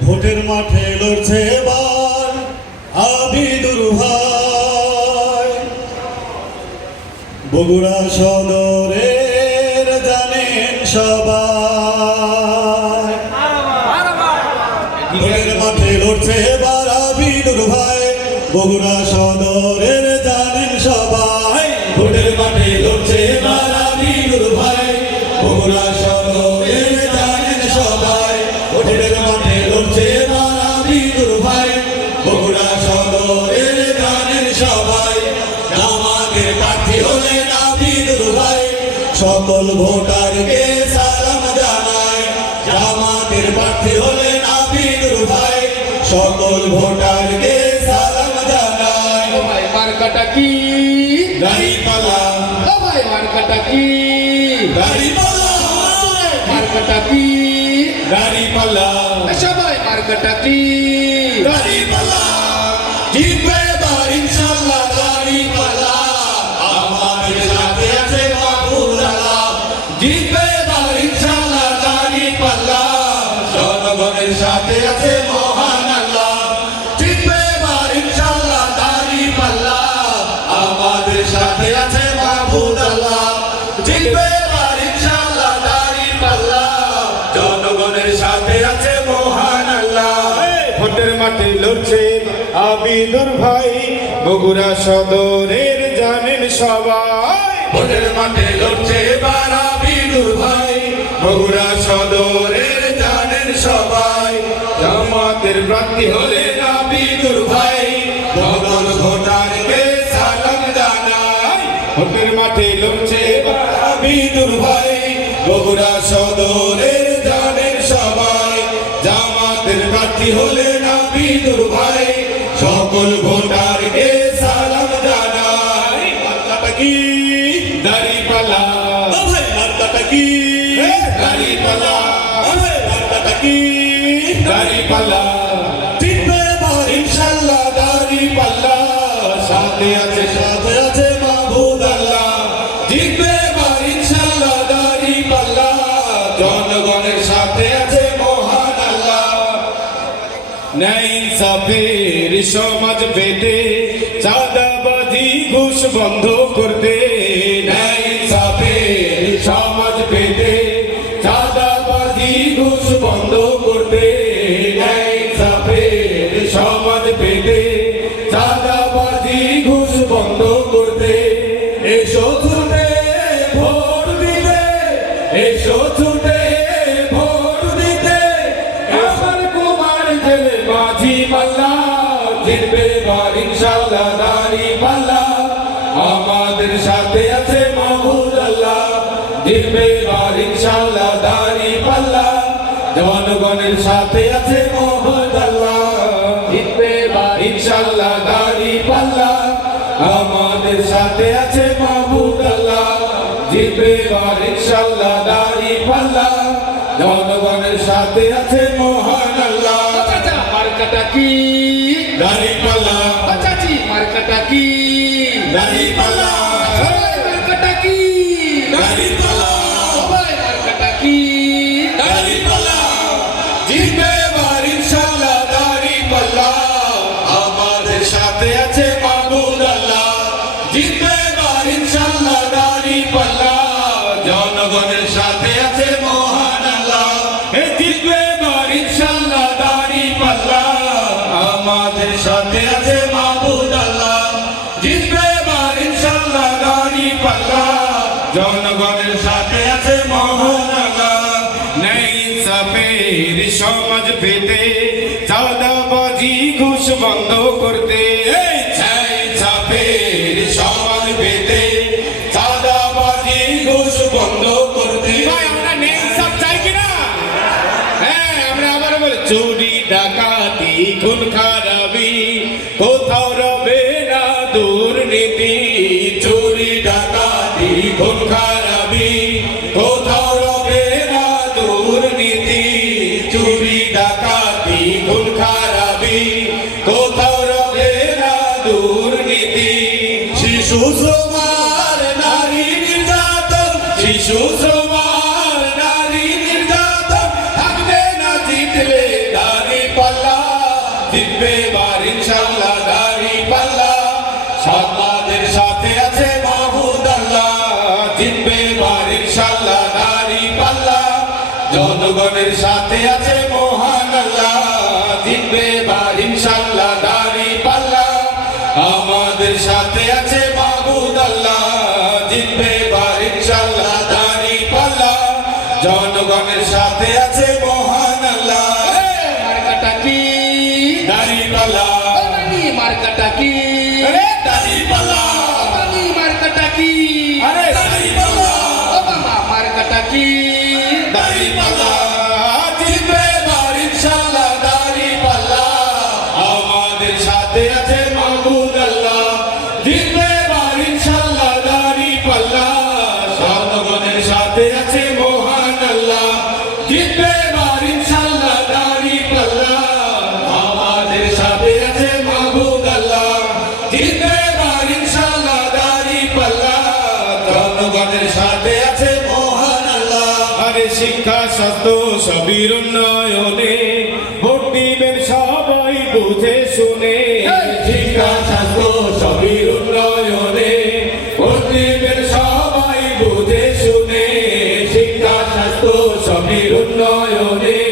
ভোটের মাঠে লড়ছে এবার আবিদুর ভাই। বগুড়া সদরের জানেন সবাই। ভোটের মাঠে লড়ছে এবার আবিদুর ভাই। বগুড়া সদরের জানেন সবাই। ভোটের মাঠে লড়ছে এবার আবিদুর ভাই। বগুড়া সদরের জানেন সবাই। ভোটের মাঠে বগুড়া সদরের জানেন সবাই আমাদের প্রার্থী হলেন আবিদুর ভাই সকল ভোটারকে সালাম জানাই। আমাদের প্রার্থী হলেন আবিদুর ভাই সকল ভোটারকে সালাম ভাই মার্কাটা কি? ও ভাই মার্কাটা কি? দাঁড়িপাল্লা মার্কাটা কি? দাঁড়িপাল্লা। সবাই মার্কাটা কি? দাঁড়িপাল্লা। জিতবে এবার ইনশাল্লাহ দাঁড়িপাল্লা। আমাদের সাথে আছে আল্লাহ জিতবে মাঠে লড়ছে আবিদুর ভাই বগুড়া সদরের জানেন সবাই। ভোটের মাঠে লড়ছে এবার আবিদুর ভাই বগুড়া সদরের জানেন সবাই। জামাতের প্রার্থী হলে হলেন আবিদুর ভাই সকল ভোটারকে সালাম জানাই। ভোটের মাঠে লড়ছে এবার আবিদুর ভাই বগুড়া সদরের জানেন সবাই। জামাতের প্রার্থী ভাই সকল ভোটারকে সালাম জানাই মার্কাটা কি দাড়িপাল্লা ও ভাই মার্কাটা ইনসাফের সমাজ পেতে চাঁদাবাজি ঘুষ বন্ধ করতে। ন্যায় ইনসাফের সমাজ পেতে চাঁদাবাজি ঘুষ বন্ধ করতে। ন্যায় ইনসাফের সমাজ পেতে চাঁদাবাজি ঘুষ বন্ধ করতে। এসো ছুটে, ভোট দিতে, এসো ছুটে। জনগণের সাথে আছে মোহাম্মদ আল্লাহ। জিতবে বার ইনশাল্লাহ দাড়ি পাল্লা। আমাদের সাথে আছে মাহবুব আল্লাহ। জিতবে বার ইনশাল্লাহ দাড়ি পাল্লা। জনগণের সাথে আছে মহান আল্লাহ। মার্কাটা কি? দাঁড়িপাল্লা ও চাচি মার্কাটা কি দাঁড়িপাল্লা জনগণের সাথে আছে মহান নেই সাপের সমাজ পেতে চাঁদাবাজি ঘুষ বন্ধ করতে। সমাজ পেতে চাঁদাবাজি ঘুষ বন্ধ করতে। জিতবে বার ইনশাল্লাহ দাড়ি পাল্লা। সাদমাদের সাথে আছে মাহমুদ আল্লাহ। জিতবে বার ইনশাল্লাহ দাড়ি পাল্লা। জনগণের সাথে আছে মোহান আল্লাহ। জিতবে বার ইনশাল্লাহ Jackie! আমাদের শিক্ষা স্বাস্থ্য সবির উন্নয়নে, ভোট দিবেন সবাই বুঝে শুনে। শিক্ষা স্বাস্থ্য সবির উন্নয়নে, ভোট দিবেন সবাই বুঝে শুনে। শিক্ষা স্বাস্থ্য সবির উন্নয়নে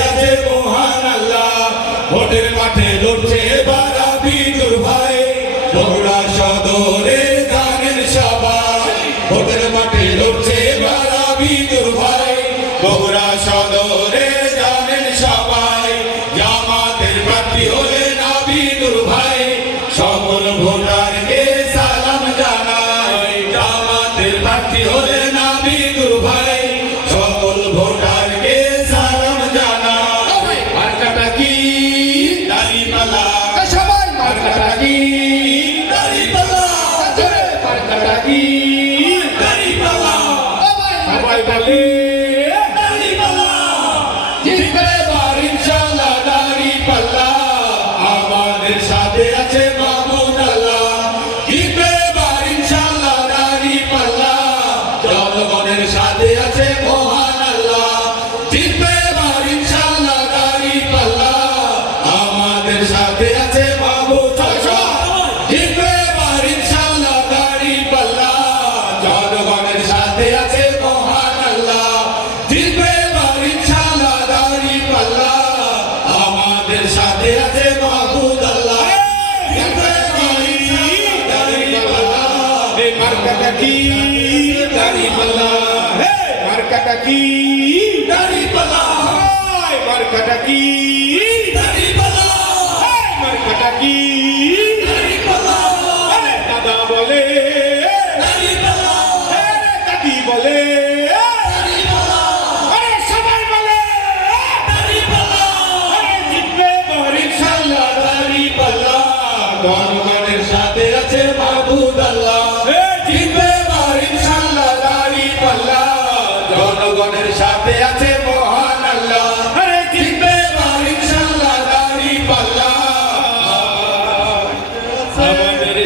বগুড়া সদর মার্কাটা কি? দাড়িপাল্লা মার্কাটা কি? দাড়িপাল্লা মার্কাটা কি? সাথে আছে মহান আল্লাহ। আরে জিতবে বার ইনশাআল্লাহ দাড়ি পাল্লা। আমাদের